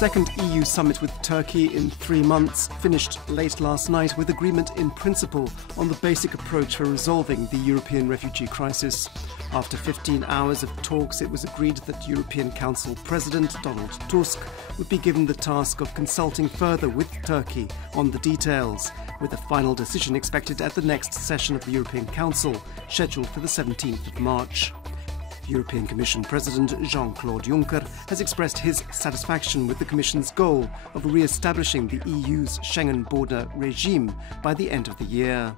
second EU summit with Turkey in 3 months finished late last night with agreement in principle on the basic approach for resolving the European refugee crisis. After 15 hours of talks, it was agreed that European Council President Donald Tusk would be given the task of consulting further with Turkey on the details, with a final decision expected at the next session of the European Council, scheduled for the 17th of March. European Commission President Jean-Claude Juncker has expressed his satisfaction with the Commission's goal of re-establishing the EU's Schengen border regime by the end of the year.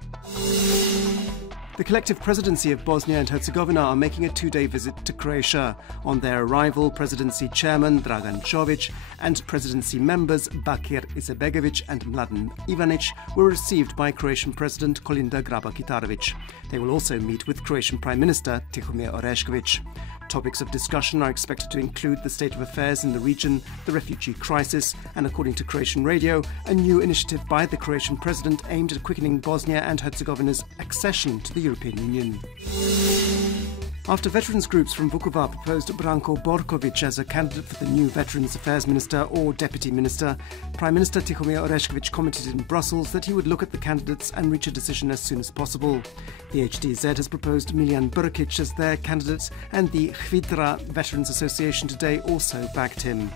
The collective presidency of Bosnia and Herzegovina are making a 2-day visit to Croatia. On their arrival, presidency chairman Dragan Čović and presidency members Bakir Izetbegović and Mladen Ivanić were received by Croatian President Kolinda Grabar-Kitarović. They will also meet with Croatian Prime Minister Tihomir Orešković. Topics of discussion are expected to include the state of affairs in the region, the refugee crisis, and according to Croatian radio, a new initiative by the Croatian president aimed at quickening Bosnia and Herzegovina's accession to the European Union. After veterans groups from Vukovar proposed Branko Borković as a candidate for the new Veterans Affairs Minister or Deputy Minister, Prime Minister Tihomir Orešković commented in Brussels that he would look at the candidates and reach a decision as soon as possible. The HDZ has proposed Miljan Brkić as their candidate, and the Hvidra Veterans Association today also backed him.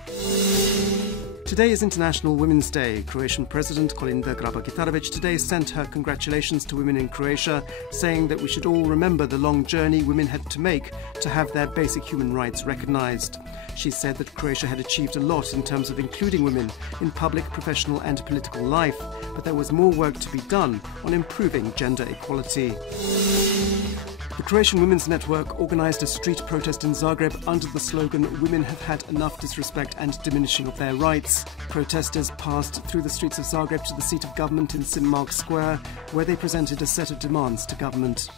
Today is International Women's Day. Croatian President Kolinda Grabar-Kitarović today sent her congratulations to women in Croatia, saying that we should all remember the long journey women had to make to have their basic human rights recognised. She said that Croatia had achieved a lot in terms of including women in public, professional and political life, but there was more work to be done on improving gender equality. The Croatian Women's Network organised a street protest in Zagreb under the slogan "Women have had enough disrespect and diminishing of their rights." Protesters passed through the streets of Zagreb to the seat of government in St. Mark's Square, where they presented a set of demands to government.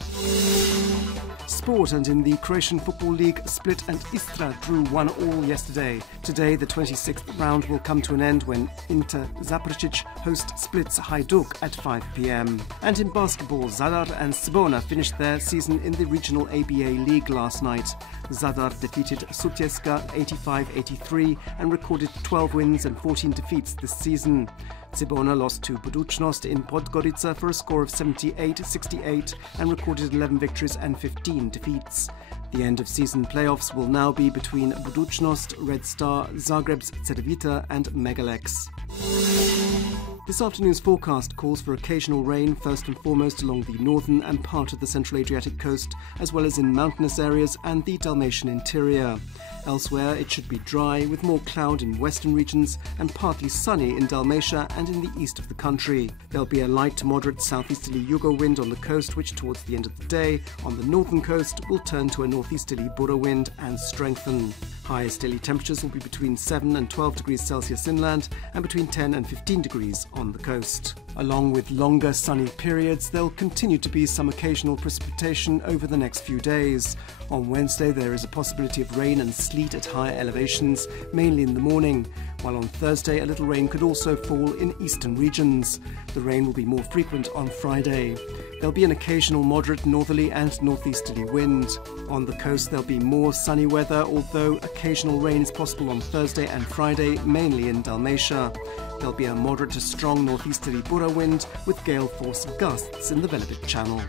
Sport, and in the Croatian Football League, Split and Istra drew 1-1 yesterday. Today, the 26th round will come to an end when Inter Zaprešić host Split's Hajduk at 5 p.m. And in basketball, Zadar and Cibona finished their season in the regional ABA League last night. Zadar defeated Sutjeska 85-83 and recorded 12 wins and 14 defeats this season. Cibona lost to Budućnost in Podgorica for a score of 78-68 and recorded 11 victories and 15 defeats. The end-of-season playoffs will now be between Budućnost, Red Star, Zagreb's Cervita and Megalex. This afternoon's forecast calls for occasional rain, first and foremost along the northern and part of the Central Adriatic coast, as well as in mountainous areas and the Dalmatian interior. Elsewhere, it should be dry, with more cloud in western regions and partly sunny in Dalmatia and in the east of the country. There'll be a light to moderate southeasterly Yugo wind on the coast, which towards the end of the day on the northern coast will turn to a northeasterly Bura wind and strengthen. Highest daily temperatures will be between 7 and 12 degrees Celsius inland and between 10 and 15 degrees on the coast. Along with longer sunny periods, there'll continue to be some occasional precipitation over the next few days. On Wednesday, there is a possibility of rain and sleet at higher elevations, mainly in the morning, while on Thursday a little rain could also fall in eastern regions. The rain will be more frequent on Friday. There'll be an occasional moderate northerly and northeasterly wind. On the coast there'll be more sunny weather, although occasional rain is possible on Thursday and Friday, mainly in Dalmatia. There'll be a moderate to strong northeasterly Bura wind with gale force gusts in the Velebit Channel.